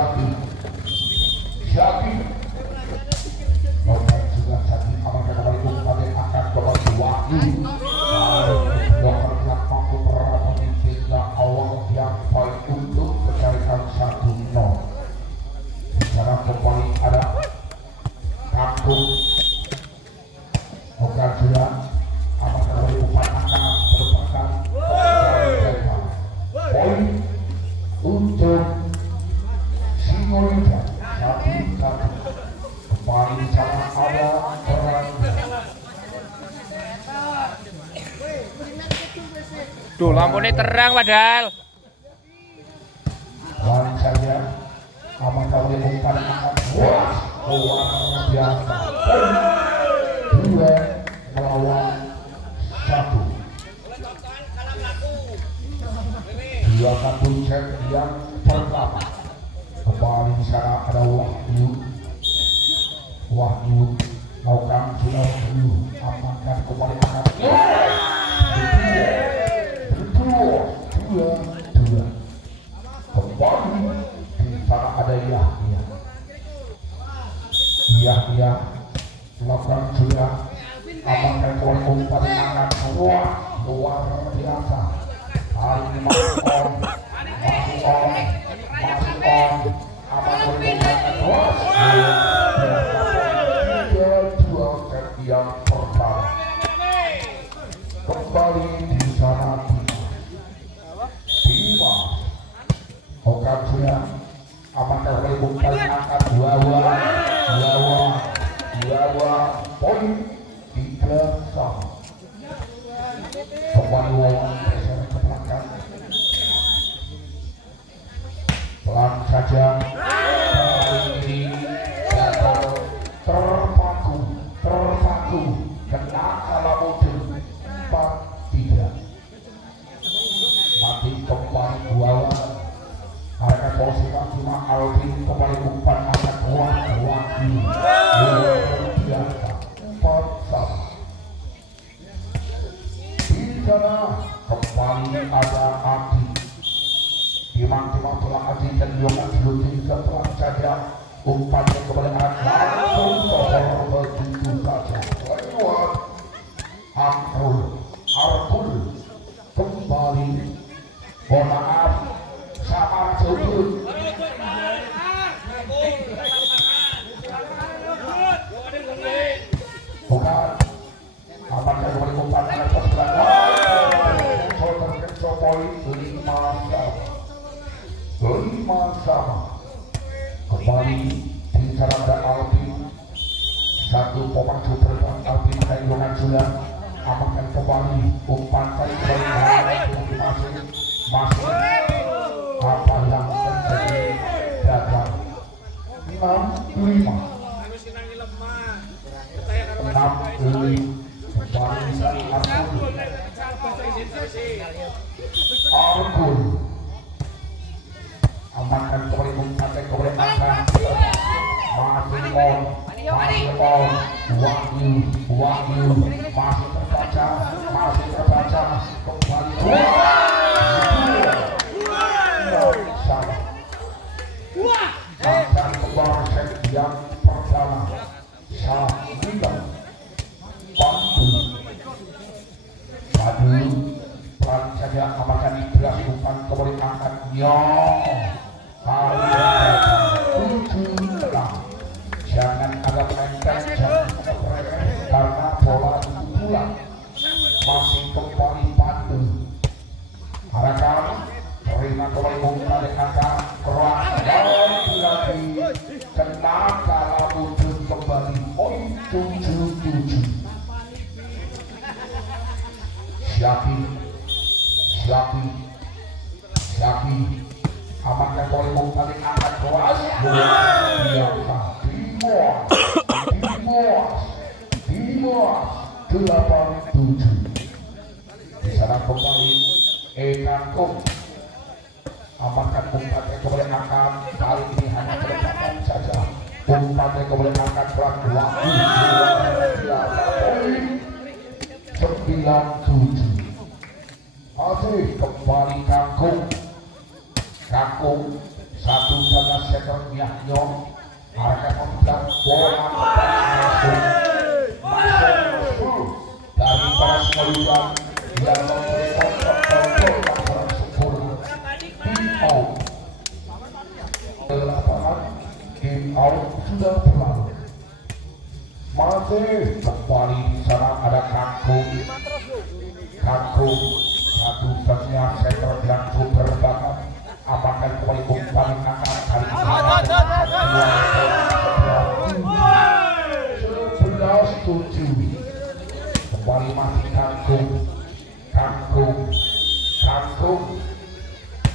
Syaki Syaki Obat juga Syaki amankan kembali umpannya akan kembali Wahyu dokter yang mampu berapa hingga awal yang baik untuk mencarikan 1-0. Sekarang kembali ada Kangkung Obat juga amankan kembali umpan akan merupakan poin untuk Singorita 1-1. Kembali di sana ada orang Duh, lampunya terang padahal. dan saja aman kali bukan akan wah luar biasa. Dua melawan satu. 2-1 set yang pertama. Kembali di sana ada Wahyu melakukan Wahyu amankan kembali akan dua kembali di sana ada Yahya melakukan sudah amankan kembali umpan akan luar biasa. Hari ini masih on aman menggunakan dua set yang pertama. Kembali di sana Dimas Okan sudah amankan kembali umpan akan dua poin 3-1. Kembali lawan geser ke belakang pelan saja. Hari ini terpaku kena kalah muncul 4-3. Nanti kembali dua harga posisi cuma Alvin kembali umpan akan Wahyu biasa 4-1. Di sana kembali ada Adi Dimang telah Adi dan Yohan Lutin setelah saja umpannya kembali langsung begitu saja lewat Arkul kembali mohon maaf sama sudut bukan amankan kembali umpan akan sebelah poin 5-5 kembali di sana ada Alvin satu pemacu berbuat Alvin dan Yohan sudah amankan kembali umpan tadi kembali masih apa yang terjadi dagang 6-5 kembali Arkul amankan kembali umpan kembali akan masih on Wahyu masih terbaca kembali sama akan kembali set yang pertama Syahida Padu pelan saja amankan digerak umpan kembali angkat jangan agak menenteng karena bola itu pulang masih kembali Padu harapkan terima kembali umpan angkat keras lagi kena kalah muncul kembali poin 7-7. Syaki amankan kembali umpan angkat keras Dimas 8-7. Di sana kembali Kangkung amankan umpannya kembali angkat kali ini hanya berdekatan saja umpannya kembali angkat berat Wahyu 9-7. Masih kembali Kangkung satu saja seternya nyong harga pemegang bola masuk dari para semua yang memberikan kontrol yang sempurna. Game out sudah berlalu. Masih kembali di sana ada Kangkung satu-satunya setter yang super banget. Apakah kembali kembali akan kali ini 11-7 kembali masih Kangkung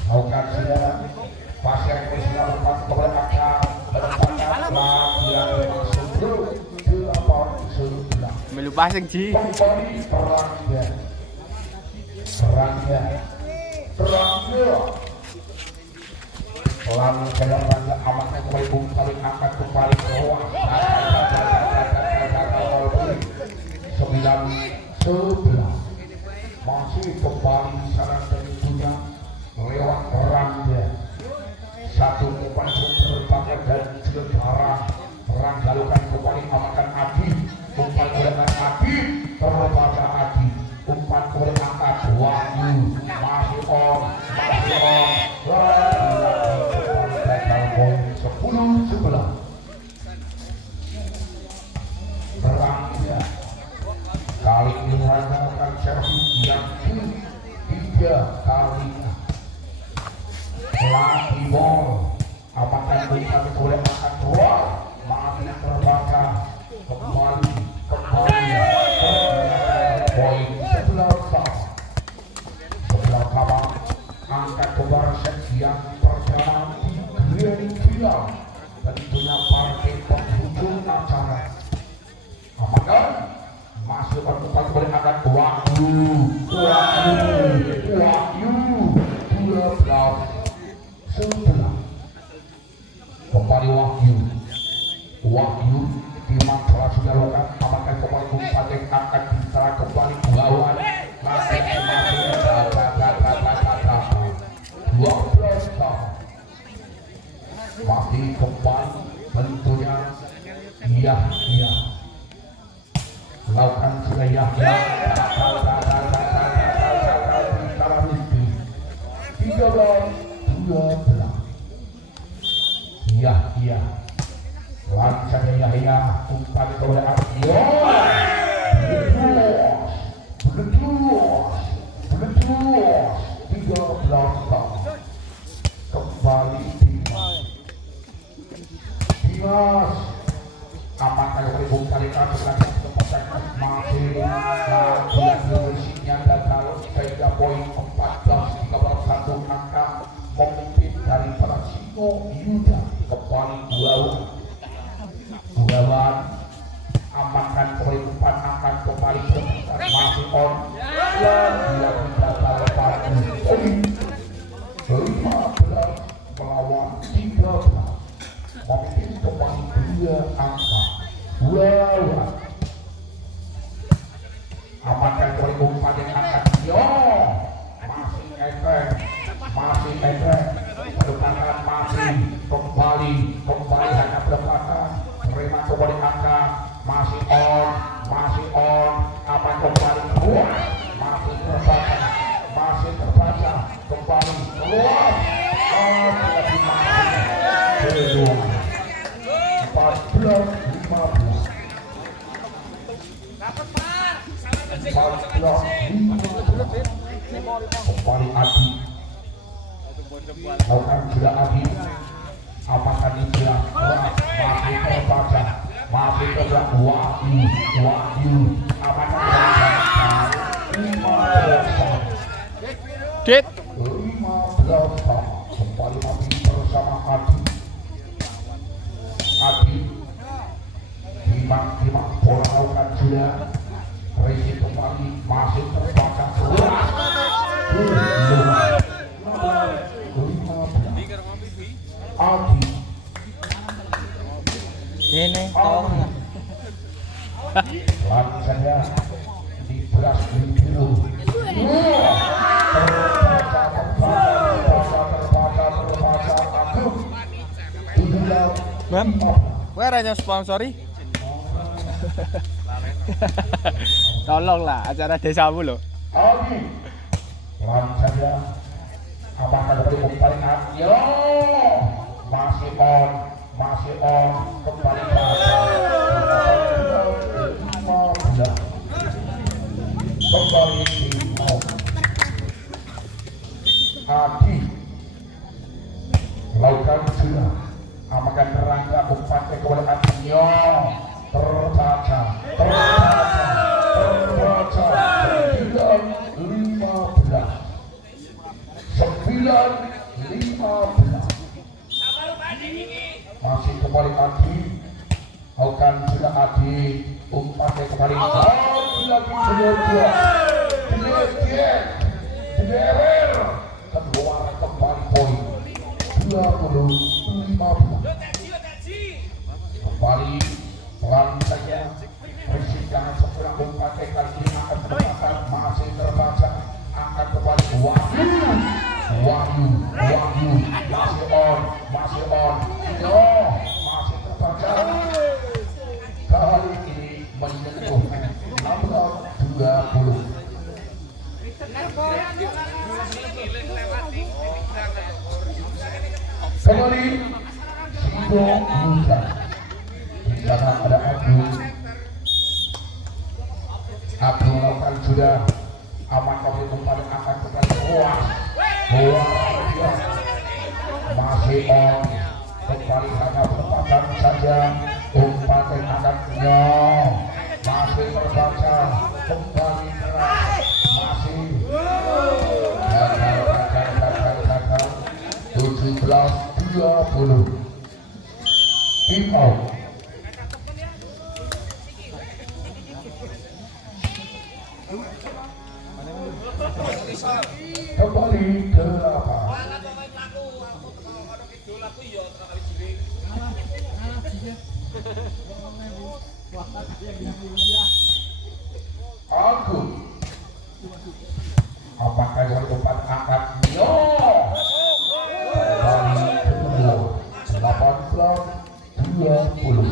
melakukan saudara pasien Kristina lepas kepada angka berpangkat lagi yang masuk ke lapangan sebelah melu pasang ji kembali perangnya pelan kayaknya amatnya kembali kembali angkat kembali ke bawah 9-11 masih kembali sana tentunya lewat perangnya satu umpan terbangun dan sekarang perang lalukan kembali amatkan Adi umpan kemudian Adi terbaca Adi umpan kemudian angkat Wahyu masih on gagal poin 10-11 perangnya kali ini melakukan servis yang ketiga kalinya lagi bol apakah umpan kemudian akan keluar masih terbaca kembali poin 11 sama angkat kebar sekian perjalanan di grand final tentunya partai penghujung acara amankan masih bertempat kemudian akan Wahyu 12-11 kembali Wahyu di masalah sudah lokat amankan kembali Bupati akan bicara kembali bawaan masih 12 masih kembali tentunya iya lakukan sudah ya 13-12 iya lancar ya umpan kepada Aryo beledos 13 kembali Dimas apakah yang kali masih bersihnya gagal sehingga poin 14-13 angka memimpin dari para Singo Yuda kembali Guawan amankan kembali umpan akan kembali berputar masih on dan dilakukan gagal pagi 15 melawan 13 memimpin kembali 2 angka Guawan amankan kembali umpan yang akan masih efek berdekatan masih kembali hanya berdekatan terima kembali angka masih on apa kembali keluar masih terbaca kembali keluar lebih masih 14-15 kembali Adi lakukan sudah Adi apakah dia masih terbaca masih terbaca Wahyu apakah Dit 15 kembali mati bersama Adi Dimang bola lakukan sudah Resi kembali masih terbaca keluar Adi ini tolong lancarnya di beras biru terbaca Bam, where aja sponsori? Tolonglah acara desamu loh. Aldi pelan saja apakah dari kembali yo masih on kembali kembali on Adi lakukan sudah amakan rangka umpannya kepada Adinyo terbaca 9-15 masih kembali Adi lakukan sudah Adi umpannya kembali lagi keluar kembali poin 20-15 kembali pelan saja risiko setelah umpannya kali ini akan terbaca masih terbaca angkat kembali Wahyu masih on yo masih terbaca kali ini menyentuh 20 kembali Sido Musa di sana ada Abdul melakukan sudah aman kembali kepada akan kembali bola masih on kembali hanya berpasang saja umpan yang akan nyong masih terbaca kembali keras masih gagal 17-20 team out kembali ke lapangan aku apakah yang umpan angkat yo kembali kedua 18-20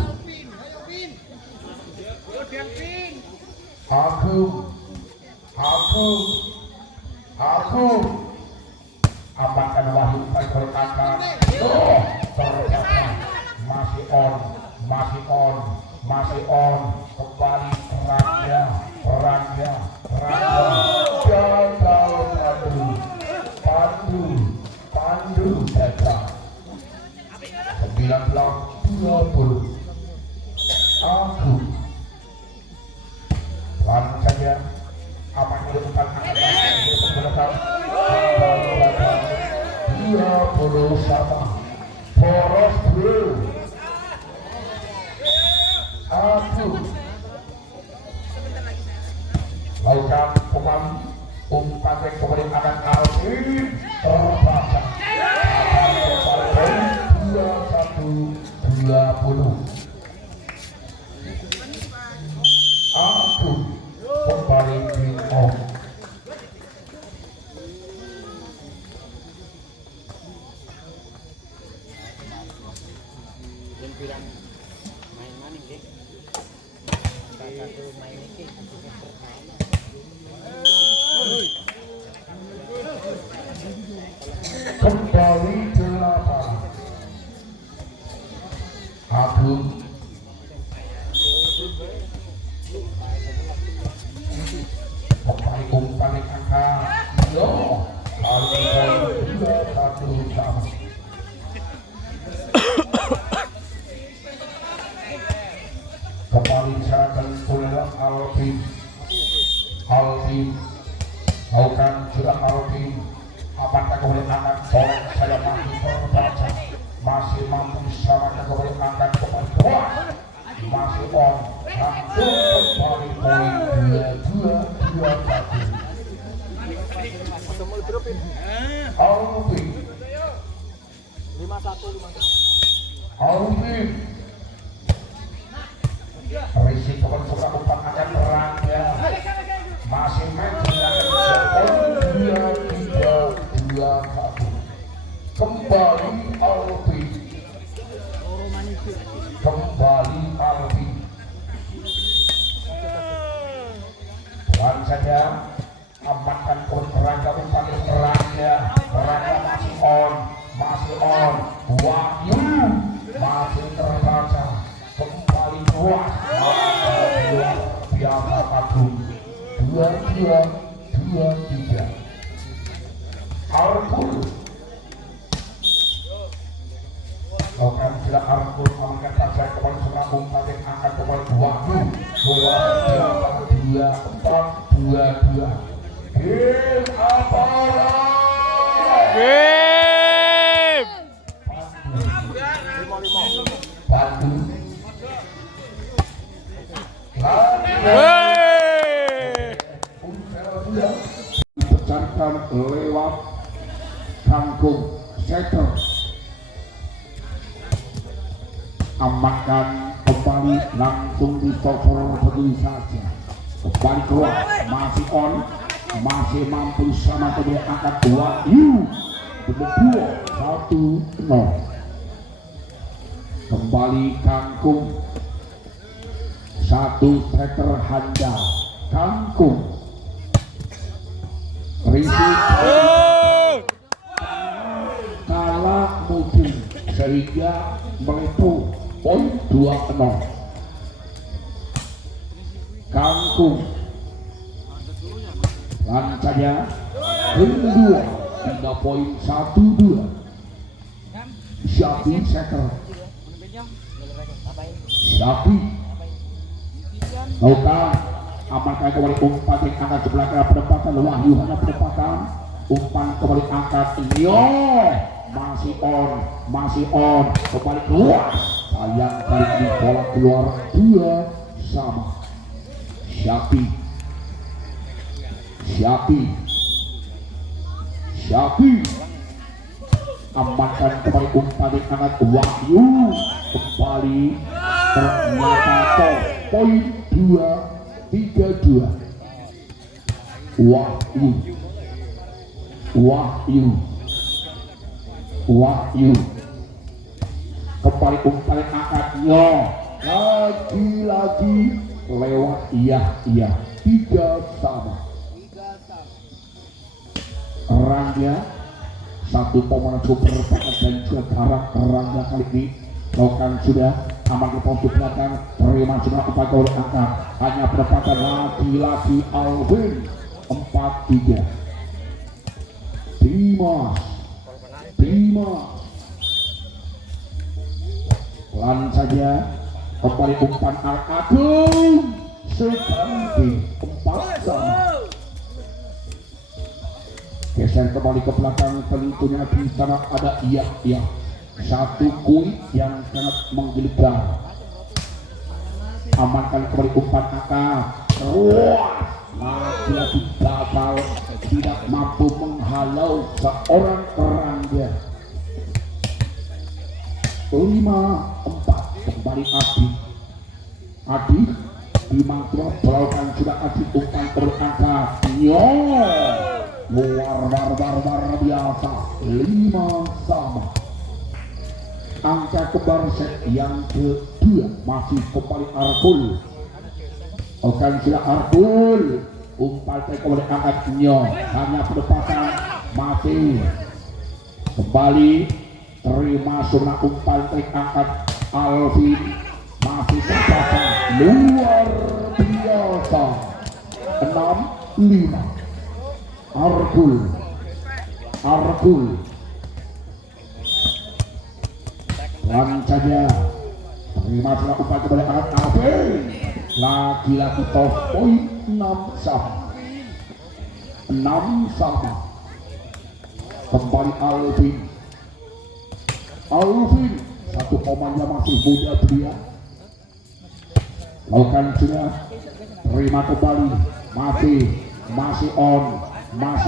aku apakan Wahyu Paikor angkat ternyata masih on kembali Rangga gagal Pandu gagal 19-20 aku pelan saja apa yang dilakukan akan 20 sama poros blue aku lakukan umpan yang kemudian akan Alvin terbaca akan 21-20 aku kembali di on kembali ke lapangan aku kembali umpan yang angkat yo kali ini 2-1 sama kembali diserahkan oleh Alvin lakukan sudah Alvin apakah kemudian angkat boleh saya masih terbaca masih mampu diselamatkan kemudian angkat kembali keluar masih on langsung kembali poin 22-21 Alvin risiko mencoba umpan akan Rangga masih main dengan 2-3-2-1 kembali Alvin Wahyu masih terbaca kembali keluar luar biasa kagum 22-23 Arkul lakukan sila Arkul mengangkat saja kembali serambung pakai angkat kembali Wahyu luar biasa 24-22 game apa Game. Batu dipecahkan lewat kangkung setter amankan kembali langsung ditopor begitu saja kembali keluar masih on masih mampu sama kedua angkat Wahyu berdua 1-0 kembali kangkung satu striker handal kangkung risik kalah mungkin sehingga melepuh poin 2-0 kangkung lancanya kedua 3 poin 1-2 Syafi setter Syafi lakukan amankan kembali umpan yang angkat sebelah kiri penempatan Wahyu hanya penempatan umpan kembali angkat yo masih on kembali keluar sayang kali ini bola keluar 2 sama Syafi amankan kembali umpan yang angkat Wahyu kembali ternyata poin 2-3-2 Wahyu kembali umpan yang angkatnya lagi-lagi lewat iya 3 sama Rangga satu pemain super paket dan juga garang Rangga kali ini lakukan sudah aman ke posisi belakang terima sudah 4 gol angkat hanya penempatan lagi-lagi Alvin 4-3 Dimas pelan saja kembali umpan Al-Agung seperti 4 sama geser kembali ke belakang tentunya di sana ada iya satu kuit yang sangat menggelegar amankan kembali umpan angkat lagi-lagi gagal tidak mampu menghalau seorang Rangga 5-4 kembali Adi di mangkuk belaukan sudah Adi umpan terangkat luar biasa 5 sama angka kembar set yang kedua masih kembali Arkul akan sila Arkul umpan kembali angkatnya hanya pendapatan masih kembali terima sunnah umpan angkat Alvin masih pendapatan luar biasa 6-5 Arkul pelan saja terima sudah umpan kepada angkat Alvin lagi-lagi toss poin 6 sama kembali Alvin satu pemain yang masih muda dia lakukan sudah terima kembali masih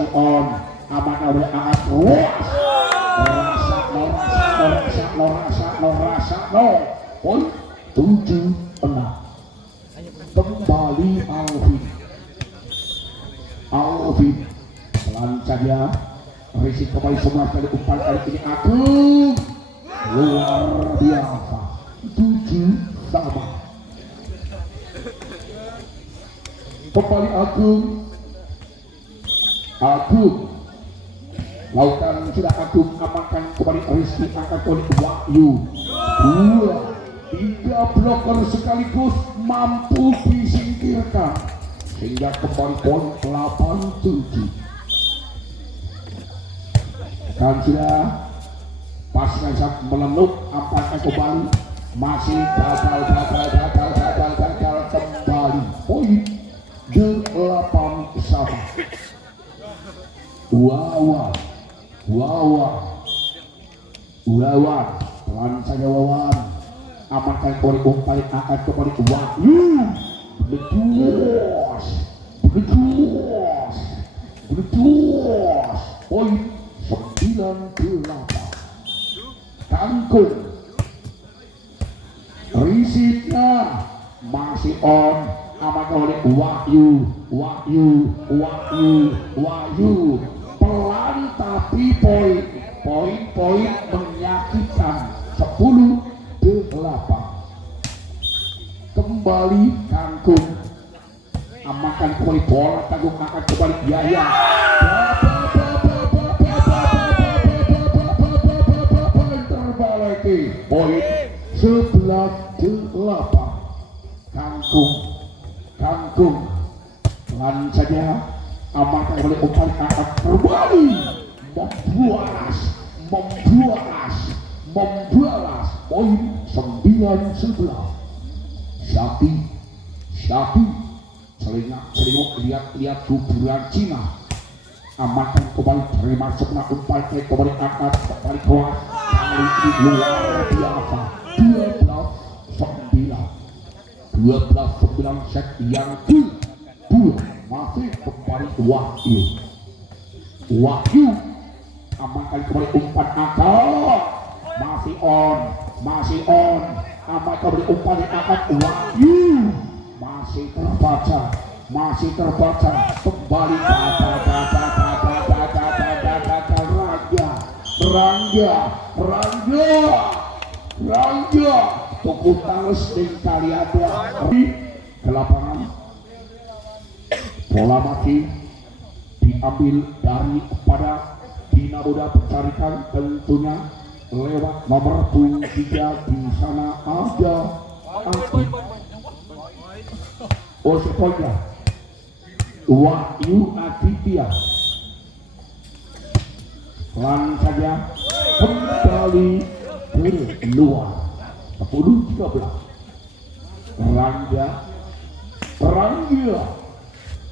on aman oleh angkat rasa poin 7-6 kembali Alvin pelan saja risik kembali semua kali umpan kali ini Agung luar biasa 7 sama kembali Agung Lautan sudah agung amankan kembali Rizky angkat oleh Wahyu. 2, 3 bloker sekaligus mampu disingkirkan sehingga kembali poin 8-7. Dan sudah pasca saat melenuk apakah kembali masih gagal kembali poin 8-1. Wawan pelan saja Wawan amankan kembali umpan akan kembali Wahyu. Betul poin 98. Kangkung risitnya masih on amankan oleh Wahyu pelan tapi poin menyakitkan 10-8. Kembali Kangkung amankan kembali bola Kangkung akan kembali Yaya terbalik poin 11-8. Kangkung pelan saja amankan kembali umpan akan kembali membualas poin 9-11. Syafi selingkuh lihat kuburan Cina amankan kembali terima sempurna umpan kembali angkat kembali keluar kali ini luar biasa 12-9 set yang kedua masih kembali Wahyu amankan kembali umpan angkat masih on amankan kembali umpan angkat Wahyu masih terbaca kembali Rangga tepuk tangan sekali ada ke lapangan. Bola mati diambil dari pada Bina Muda Pencarikan tentunya lewat nomor 3 di sana ada Adi. Sepoinnya Wahyu Aditya pelan saja kembali keluar 10-13. Rangga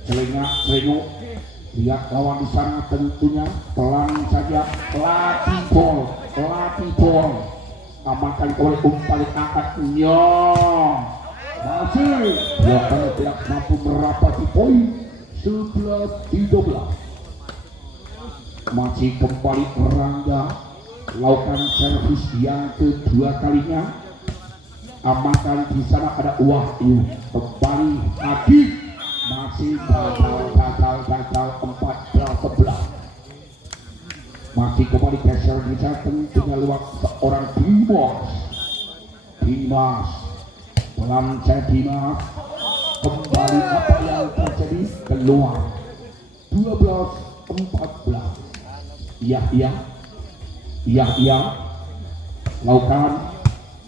selengok lihat lawan di sana tentunya pelan saja latih bol amankan oleh umpan angkatnya masih tidak mampu merapati poin 11-13. Masih kembali Rangga lakukan servis yang kedua kalinya amankan di sana ada Wahyu kembali Adi masih gagal 14-11. Masih kembali geser di sana tentunya lewat seorang Dimas pelan saya Dimas kembali apa yang terjadi keluar 12-14. Iya lakukan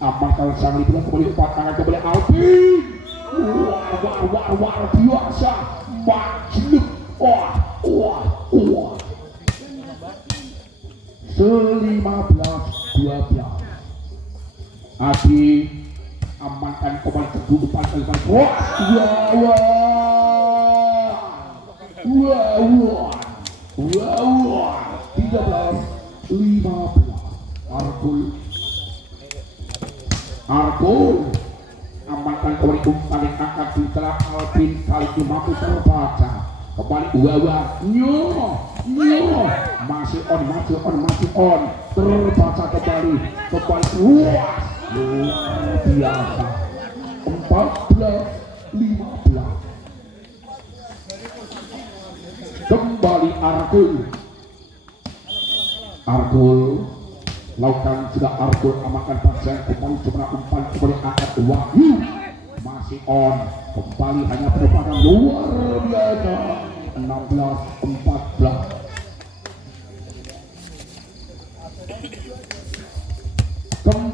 amankan sang liburan kembali umpan tangan kembali Alvin luar biasa majluk 15-12. Adi amankan kembali kedudukan kembali 13-15. Arkul amankan kembali umpan yang akan ditelah Alvin kali ini mampu terbaca kembali masih on terbaca kembali luar biasa 14-15. Kembali Arkul lakukan sudah Arkul amankan pasang kembali sebenarnya umpan kembali angkat Wahyu masih on kembali hanya perubahan luar biasa 16-14.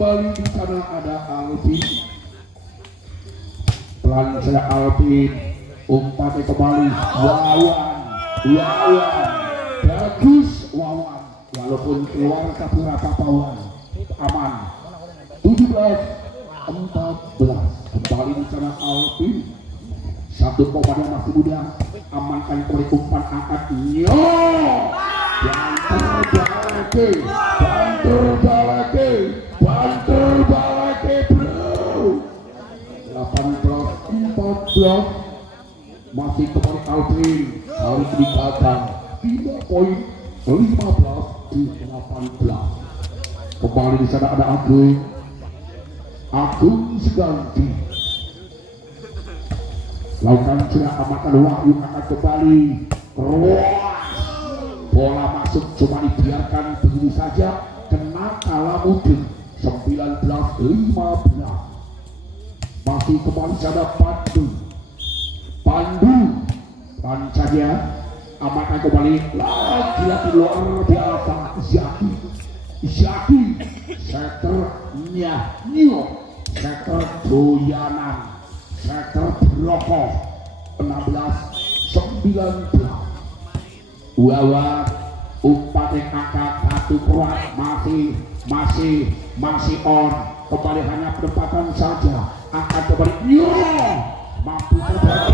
kembali di sana ada Alvin. Pelan saya Alvin, umpannya kembali Wawan, bagus Wawan, walaupun keluar tapi rata Wawan, aman. 17-14 kembali di sana Alvin. Satu pemain masih muda, amankan oleh umpan angkat banter balake bro. 18-14 masih kembali Alvin, harus dikatakan 3 poin, 15-18. Kembali di sana ada Agung Seganti. Lakukan sudah amatan Wahyu akan kembali. Bola masuk cuma dibiarkan begini saja, kena kalah mudeng. 19-15 masih kembali sana Pandu saja amankan kembali lagi luar biasa. Zaki seternya seter doyanan seter brokov 16-19. Wawa umpannya angkat satu kuat masih on, kembali hanya pendapatan saja, akan kembali mampu gagal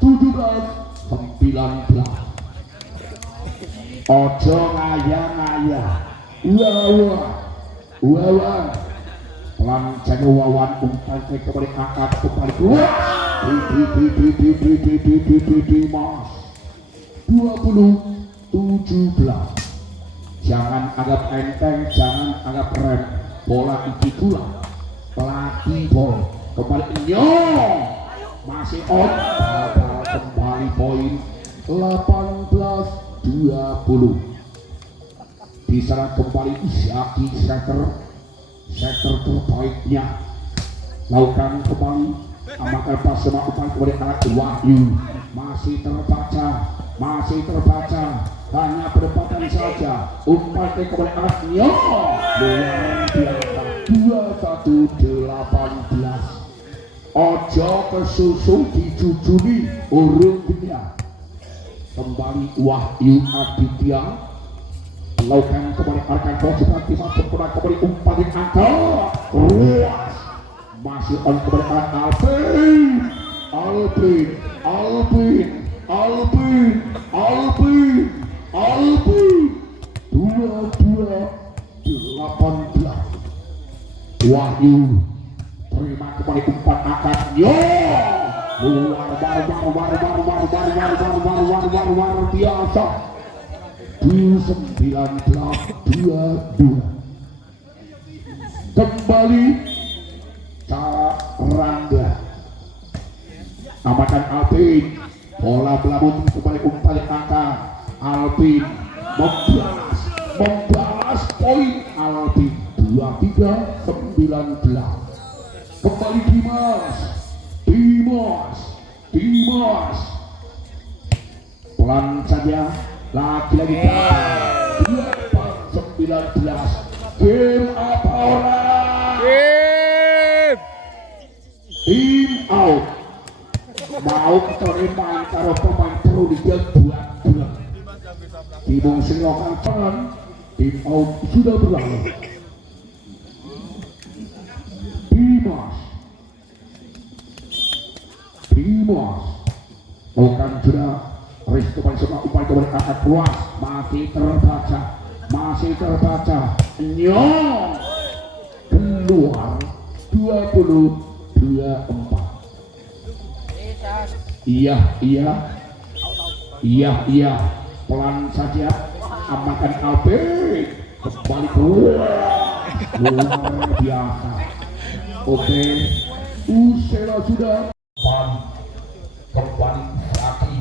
17-19. Ojo ngaya Wawa pelan saja Wawan umpannya kembali angkat kembali Mas 20-17. Jangan anggap enteng, jangan anggap rem. Bola itu pulang, pelatih bola kembali masih on, kembali poin 18-20. Di sana kembali Zaki setter terbaiknya, lakukan kembali amankan pas semua upaya kembali alat Wahyu, masih terbaca hanya pendapatan saja, umpan kembali alat luar biasa 21-18. Ojo kesusu dijujuni urung dunia. Kembali Wahyu Aditya, lakukan kembali arkan konsentrasi masuk kembali umpan yang angka masih on kembali alat Alvin 22-18. Wahyu terima kembali umpan angkat luar biasa 19-22. Kembali Rangga amankan Alvin, bola belabut kembali umpan angkat Alvin, membalas poin Alvin 23-19. Kembali Dimas pelan saja lagi 24-19. Game apa orang? Tim out. Mau terima karo pemain perlu dibuat. Timung sing lokal jangan. Tim out sudah berlalu. Dimas bukan sudah restu kembali semua upaya kembali angkat luas, masih terbaca keluar 20-24. Iya pelan saja amankan Alvin, kembali keluar luar biasa. Oke, usai sudah kembali Zaki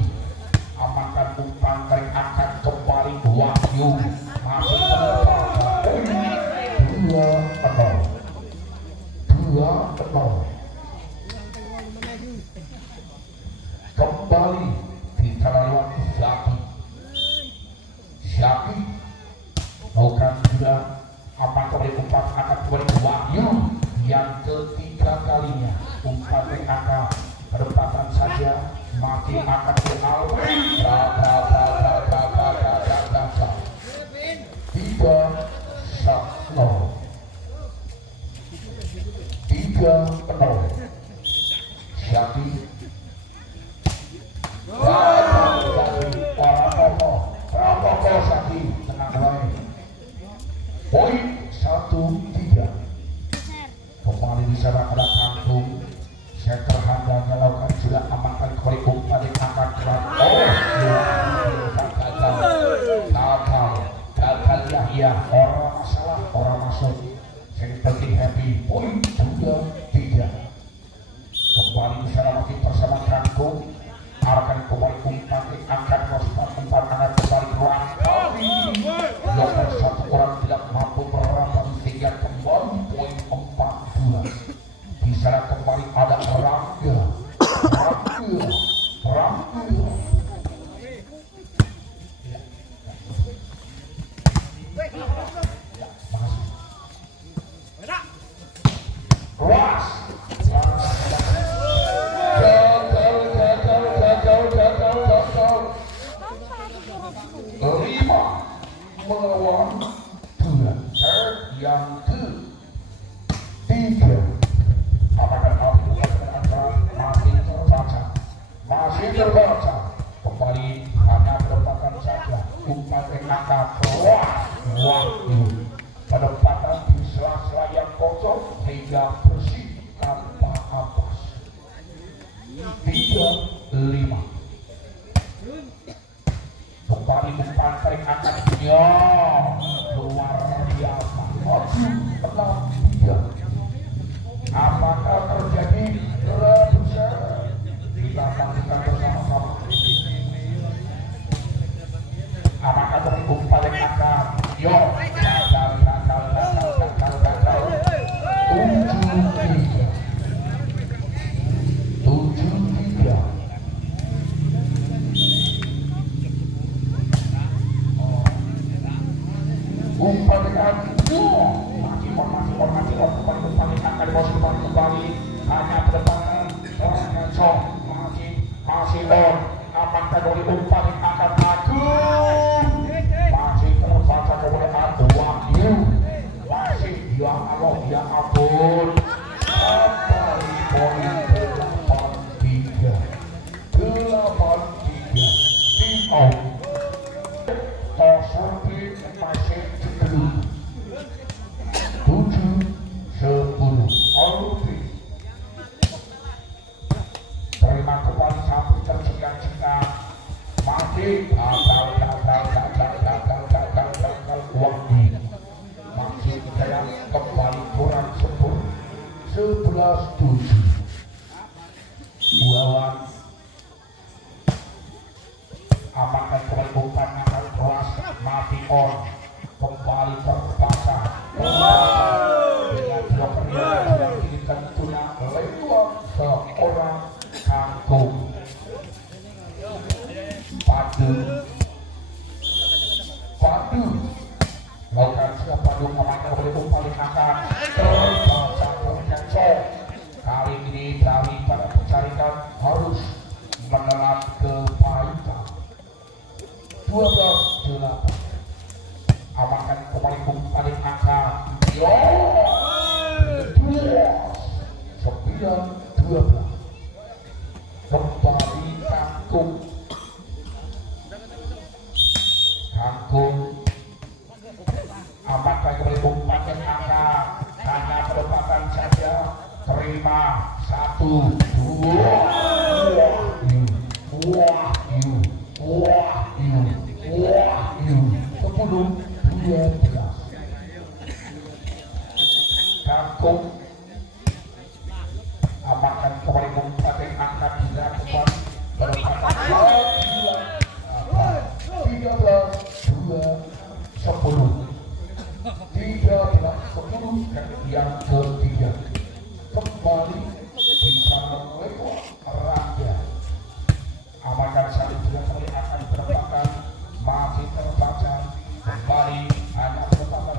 amankan umpan tarik angkat kembali Wahyu masih terbaca 2-0 kembali di cara lewat Zaki sudah apa kembali umpan akan kembali Wahyu yang ketiga kalinya umpan PKK kedapatan saja masih akan Alvin tiga nol Syaki Orang Syaki tenang baik poin 1-3 kembali di sana ada Kantung center handalnya lakukan sudah amankan kembali umpan akan keras gagal Yahya orang masalah orang masuk yang penting happy poin 2-3 kembali di sana masih bersama Kantung akan kembali umpan akan umpan akan kembali keluar yang satu orang tidak mampu merapat sehingga kembali poin 4-2 di sana kembali ada Rangga melawan 2 yang ketiga apakah masih terbaca kembali hanya kedapatan saja umpan PKK Wahyu kedapatan di sela-sela yang kosong hingga bersih tanpa apas 3-5 kembali umpan akan luar biasa 6-3 apakah terjadi rebusnya kita saksikan bersama-sama apakah dari umpan akan gagal 7-3 umpan kembali hanya berdekatan masih on apakah dari umpan akan agung masih terbaca kemudian Wahyu masih ya Allah ya ampun kembali poin 8-3 tim out masih cenderung 7-10 Alvin terima kembali sampai terjengah-jengah masih gagal Wahyu masih berjaya kembali kurang 11-7 Buawan amankan kembali umpan akan keras mati on kembali terbaca dengan bloker yang dikirimkan tuna lewat seorang Kantung Padu lakukan siap Padu amankan kembali umpan akan terbaca ternyata kali ini daripada pencarikan harus menelan kepahitan 12-8 amankan kembali umpan akan 9-12 kembali Kantung amankan kembali umpan akan hanya pendapatan saja terima 10-12 Kantung amankan kembali umpan akan dilakukan pendapatan 13-10 yang ketiga kembali di sana lewat Rangga amankan saling juga kali akan berdapatan masih terbaca kembali hanya berdapatan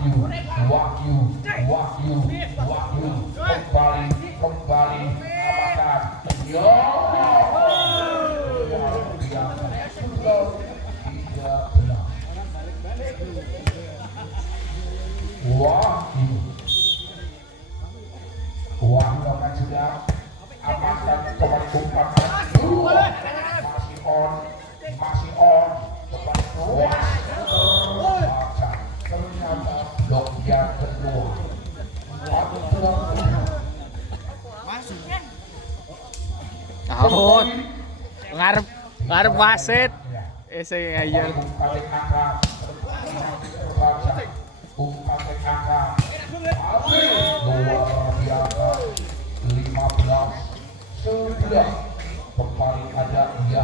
Wahyu kembali amankan yo luar biasa sudah tidak benar. Wahyu akan sudah amankan kembali umpan masih on kembali terbaca ternyata blok yang kedua Out. Ngarep wasit. Sing ngayal. Umpan luar biasa 15 sudah kembali ada iya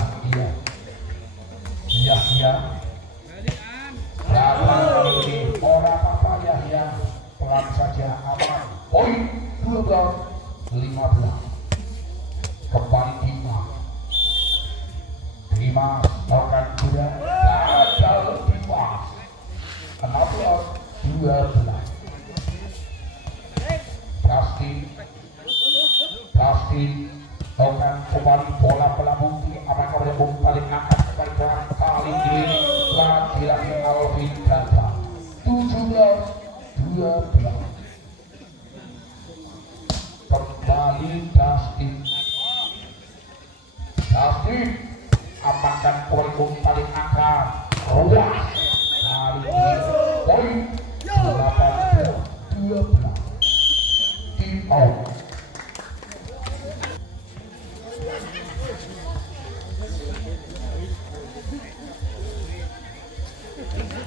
datang ini orang apa ya pelan saja aman poin 12-15 kembali Dimas melakukan sudah gagal Dimas 16-12 Justin melakukan kembali bola bukti aman oleh kembali angkat kali ini lagi-lagi Alvin Gata 17-12 kembali Justin amankan poin paling angkat ruas kali ini poin 18-12 tim out.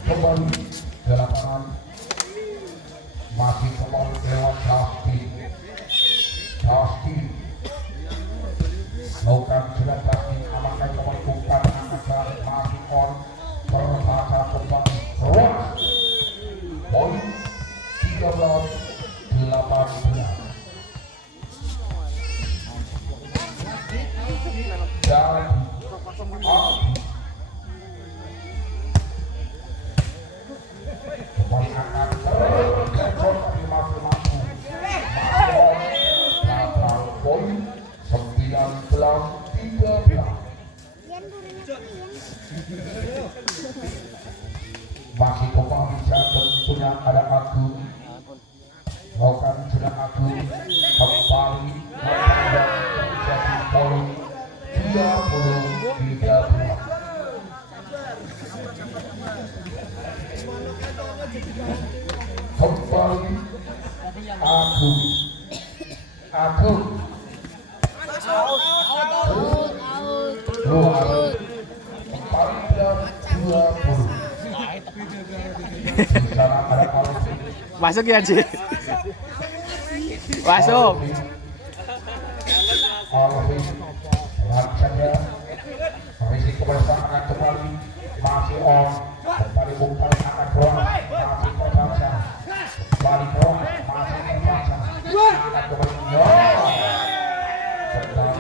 Kembali ke lapangan masih kembali lewat Justin melakukan sudah Justin amankan kembali umpan angkat masih on terbaca kembali ruas poin 13-18 dan kembali akan tergecor tapi masih mampu belakang poin 19-13 masih kembali tentunya ada Agung melakukan sudah Agung kembali menjadi poin 20-13 kembali Agung kembali dan 20 di sana ada Alvin Masuk ya, Ji. Masuk. Alvin saja Risik kebersamaan akan kembali masih on kembali umpan akan keluar masih terbaca kembali keluar masih terbaca akan kembali sedang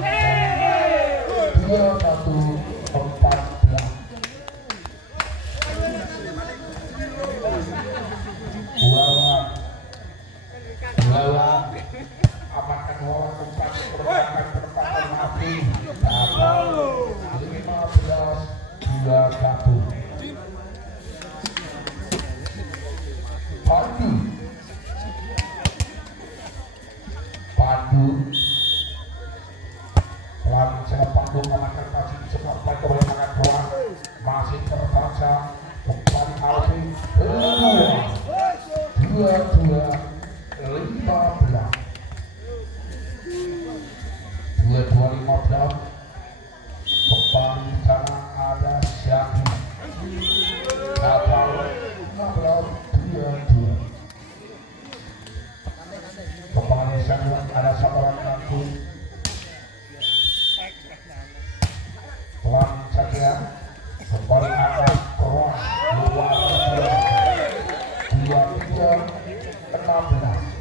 21-14 amankan orang umpan perbankan penempatan Nabi dapat 15-21 Pandu selanjutnya Pandu amankan kasih sempat kembali akan keluar masih terbaca kembali Alvin kedua 22-15 kembali di sana ada Syakir Natal 16-22 kembali di sana ada seorang aku pelan saja kembali akan keluar luar 23-16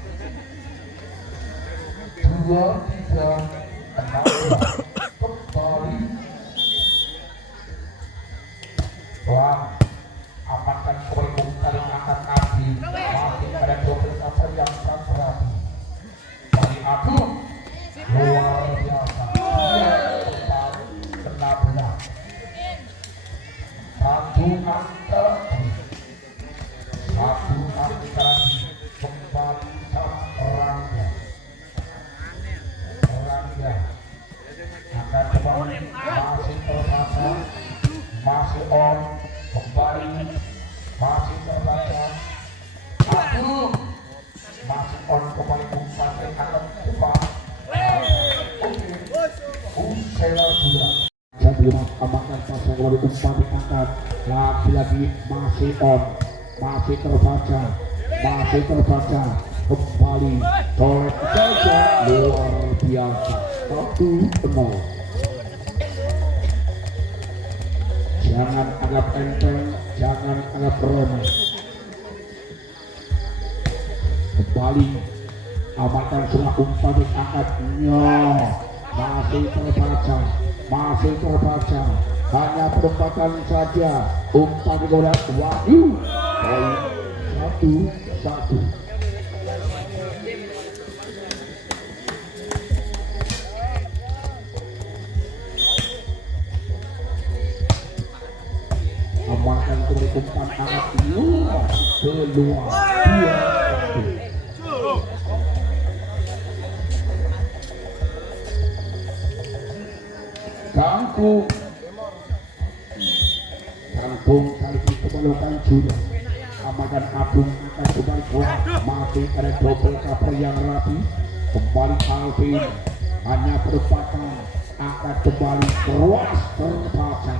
kembali pelan amankan kembali kali angkat lagi masih ada double cover yang berarti dari Agung luar biasa dia cepat kena benar satu angka lagi kembali orangnya akan kembali masih terbaca masih on kembali masih terbaca Agung masih on kembali umpannya akan coba Usela sudah sebelum amankan pasang kembali umpannya angkat lagi-lagi masih on masih terbaca kembali colek saja luar biasa 1-0. Jangan anggap enteng, jangan anggap remeh. Kembali amankan sudah umpan angkatnya masih terbaca hanya perempatan saja umpan bola Wahyu 1-1. amankan umpan angkatnya keluar 2-1. Kangkung kali ini kemelukan sudah amankan Agung akan kembali kuat masih ada double cover yang rapi kembali Alvin hanya perempatan akan kembali keras terbaca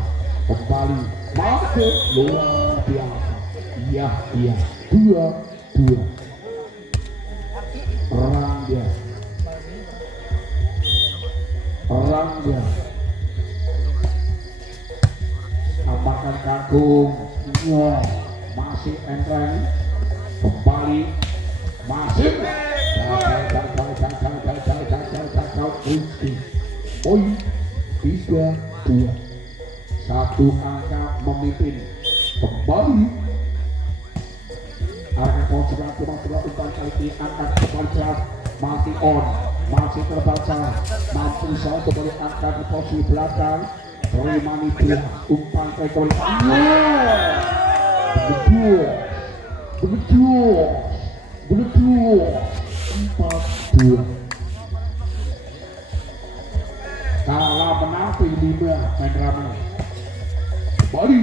kembali masuk luar biasa iya 2-2 orang dia amankan Kangkung masih enteng kembali masih gagal Rizky poin 3-2 satu angka memimpin kembali arah konsulat umpan kali ini angkat kembali keras masih on masih terbaca mampu saya kembali angkat di posisi belakang Rimani Bila umpan rekor betul 4-2 kalah menang 5 main ramai kembali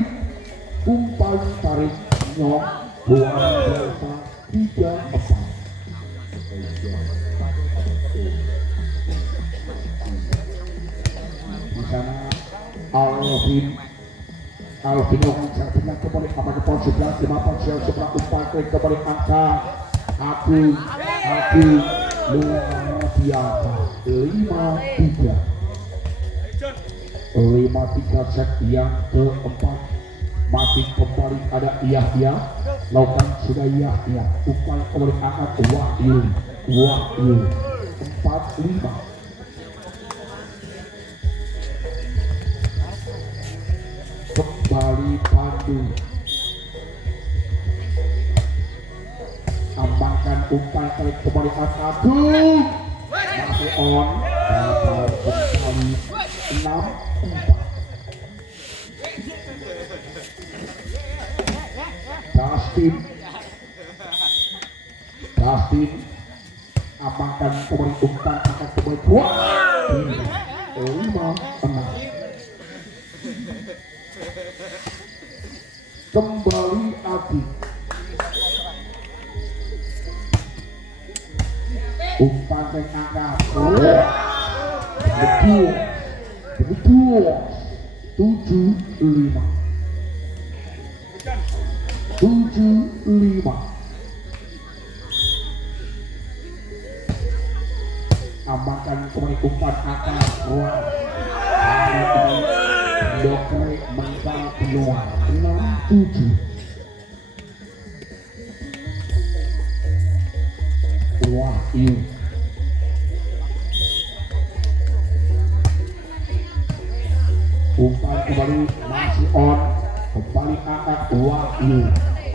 umpan tarik nyok luar biasa 3-4 di sana Alvin Ongsatina kembali aman depan 11 5 sebelah umpan kembali angka Agung luar biasa 5-3 set yang keempat masih kembali ada Yahya lakukan sudah Yahya umpan kembali angkat Wahyu 4-5 kembali Pandu amankan umpan tarik kembali Agung masih on kembali 6-4 Dustin amankan kembali umpan akan kembali kuat 5-6 kembali Adi umpan angkat betul 7-5 amankan kembali umpan angkat kuat kali ini Dokter menggal keluar 6-7 Wahyu umpan kembali masih on kembali angkat Wahyu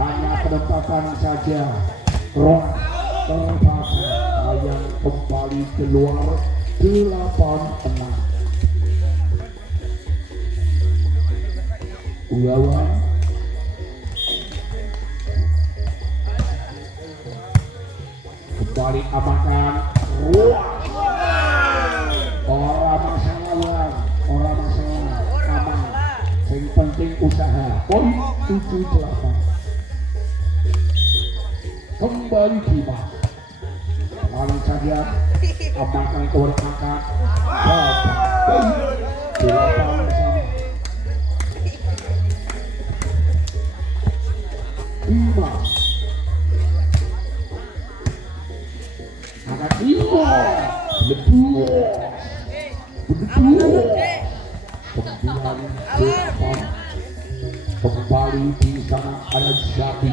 hanya penempatan saja ruang terbatas yang kembali keluar 8-6. Ulawan kembali amankan orang masalah aman yang penting usaha. Poin 7-8 kembali Bima lalu saja amankan keluar angkat 8 Bima angkat 5 kembali di sana ada Jati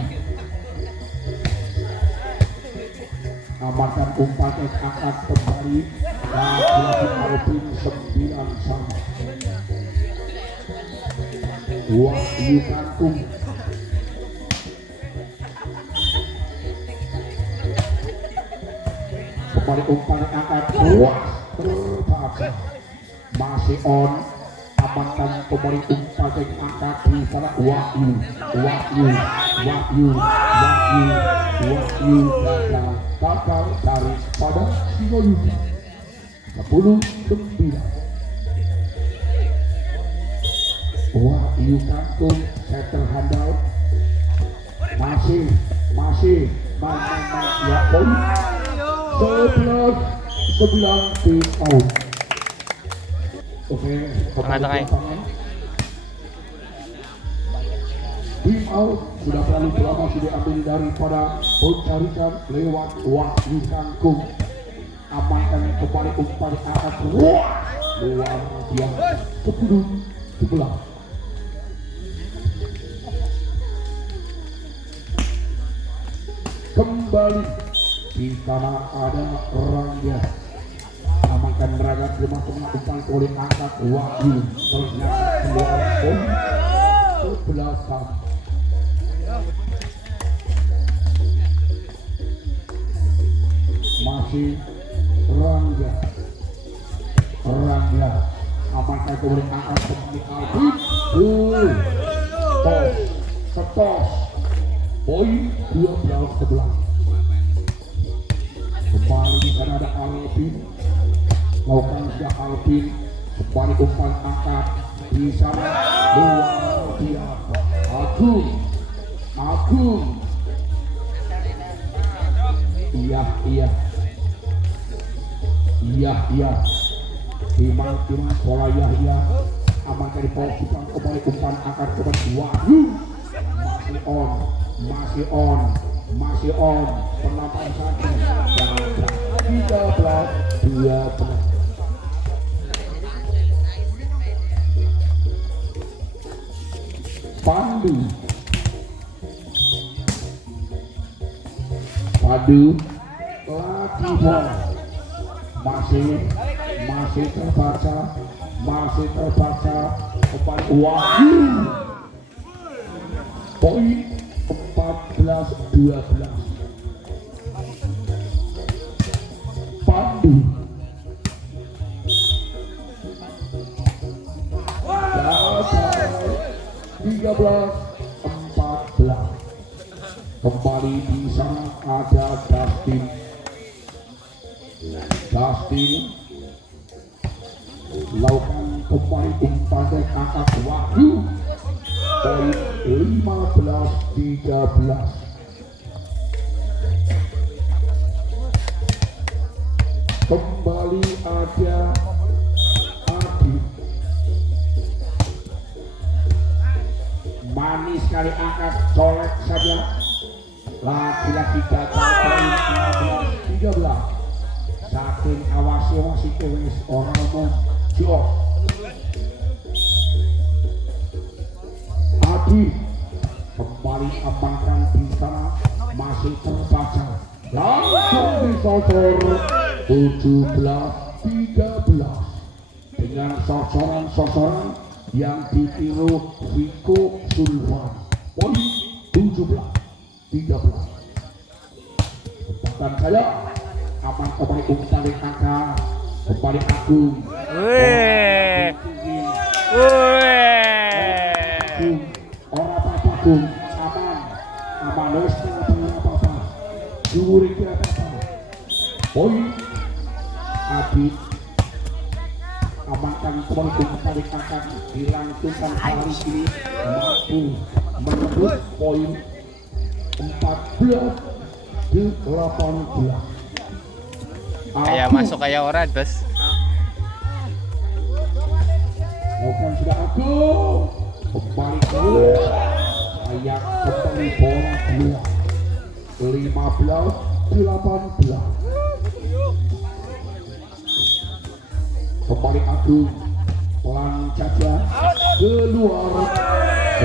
amankan umpannya angkat kembali dan Alvin 9 sama Wahyu Kantung kembali umpannya angkat terbaca masih on amankan kembali umpannya angkat di sana Wahyu gagal dari pada Singoyuki 10-9. Wahyu Kantung setter handal masih ya poin 11-9 tim out. Oke, tengah-tengah. Tim out sudah terlalu lama sudah ambil daripada pencarian lewat Wahyu Kantung. Amankan kembali umpan angkat luar biasa 10-11. Kembali di sana ada Rangga amankan Rangga terima umpan oleh angkat Wahyu ternyata keluar poin 11. Masih Rangga amankan oleh angkat kembali Alvin setos poin 12-11. Kembali di sana ada Alvin lakukan sudah Alvin kembali umpan angkat di sana luar biasa Agung iya Timang pola Yahya amankan di bawah kita kembali umpan angkat kembali Wahyu masih on penampilan satu dan 13-12. Pandu lagi bol masih terbaca kembali Wahyu poin 14-12. Pandu gagal 13-14. Kembali di sana ada Dustin lakukan kembali umpan angkat Wahyu poin 15-13. Kembali ada Adi manis sekali angkat colek saja laki-laki gagal poin 15-13. Saking awasi kewis orang mau jauh Adi kembali amankan di sana masih terbaca langsung disosor 17-13 dengan sosoran yang ditiru Viko Sulvan poin 17. Kesempatan saya aman kembali umpan kakak kembali Agung. Wih. Wih. Orang apa Agung aman wis apa juri kira apa poin Abi amankan kembali umpan kakak dilangsungkan kali ini mampu menembus poin 14 di 18. Kayak masuk kayak orang bos. Bukan sudah aku kembali dulu kayak kembali bola dua 15-18. Kembali aku pelan saja keluar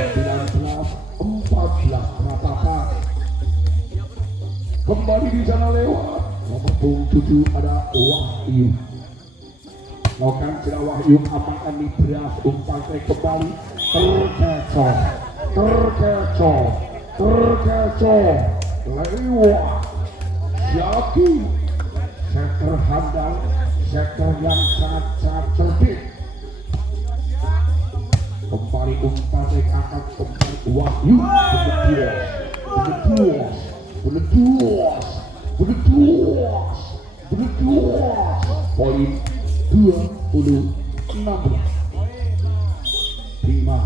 19-14 rata-rata. Kembali di sana lewat nomor 7 ada Wahyu. Nokan sudah Wahyu amankan di beras umpan saya kembali terkecoh lewat Yaki sektor handal sektor yang sangat cerdik. Kembali umpan saya akan kembali Wahyu beleduas poin 20-16 prima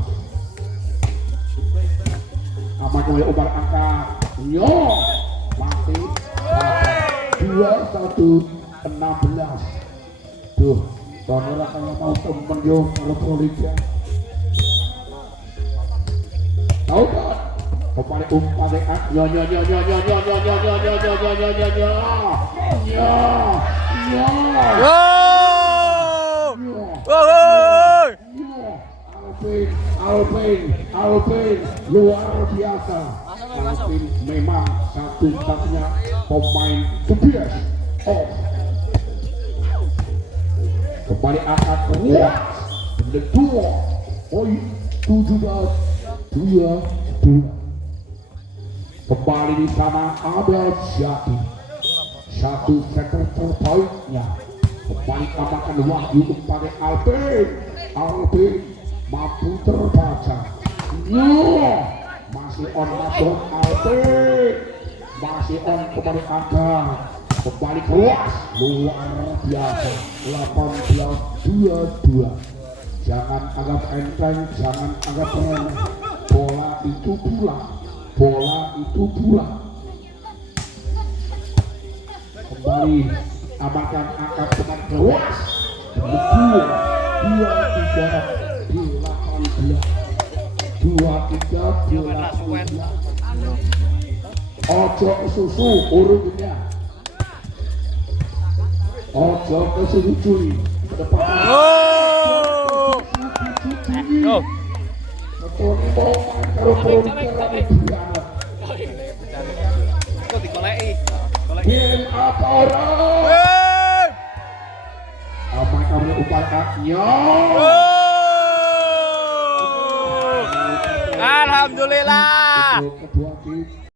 aman oleh obat angka masih 21-16. Tuh saudara kalau mau temen yo kalau Proliga tahu kan kembali umpan Alvin luar biasa. Alvin memang satu-satunya pemain kebias. Kembali angkat kuat kedua poin 17-22. Kembali di sana ada Syati satu sektor terbaiknya. Kembali amankan Wahyu kepada Alvin mampu terbaca. Masih on masuk Alvin masih on kembali angkat kembali keluar luar biasa 18-22. Jangan anggap enteng, jangan anggap remeh. Bola itu pulang. Kembali amankan angkat teman keluar 2-3-18 ojo susu urutnya ojo ke susu curi depan apa orang apa kamu upaya Alhamdulillah.